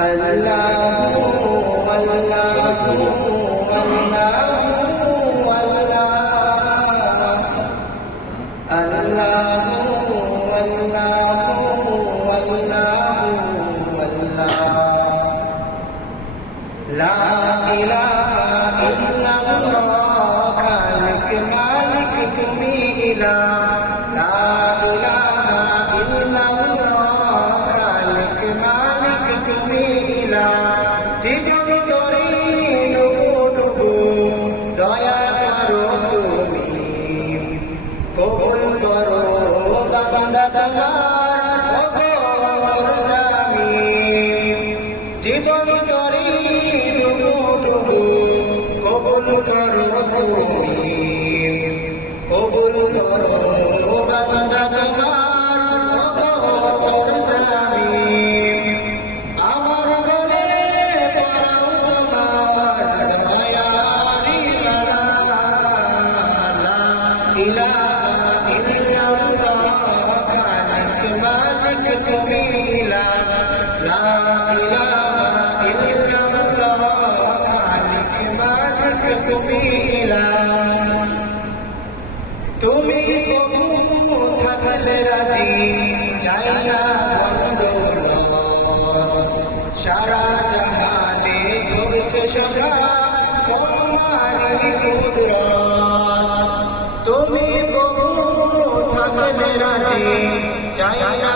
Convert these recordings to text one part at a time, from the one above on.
আল্লাহু আল্লাহু লা ইলাহা ইল্লাল্লাহ খালিক মালিক তুমি ইলাহ লা ইলাহা ইল্লাল্লাহ খালিক মালিক তুমি ইলাহ জীবন তরি ডুবু দয়া করো তুমি কবুল করো বান্দা তোমার জীবন তরি কবুল করো তুমি কবুল করো বান্দা তোমার জামি আমার মনে পড়াও তোমার দয়ারি বালা লা ইলাহা ইল্লাল্লাহ খালিক মালিক তুমি ইলাহ লা ইলাহা ইল্লাল্লাহ খালিক মালিক তুমি ইলাহ তুমি প্রভু থাকলে রাজি চাই না সারা জাহানে ঝরছে সদা তোমারি কুদরত তুমি প্রভু থাকলে রাজি চাই না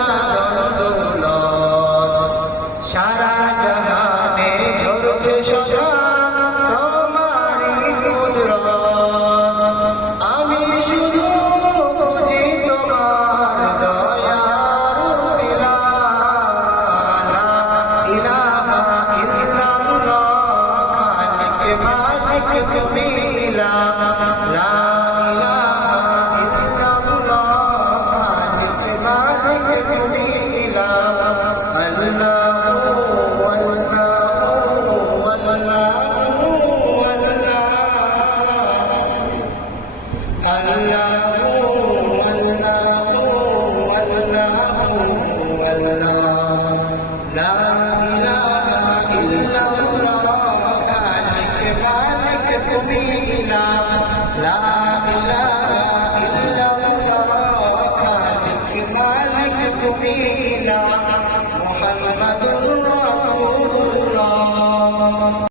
সারা জাহানে ঝরছে সদা তোমারি কুদরত আমি শুধু বুঝি তোমার দয়ার উসিলা লা ইলাহা ইল্লাল্লাহ খালিক মালিক তুমি ইলাহ লা ইলাহা ইল্লাল্লাহ খালিক মালিক তুমি ইলাহ আল্লাহু আল্লাহু আল্লাহু আল্লাহ আল্লাহু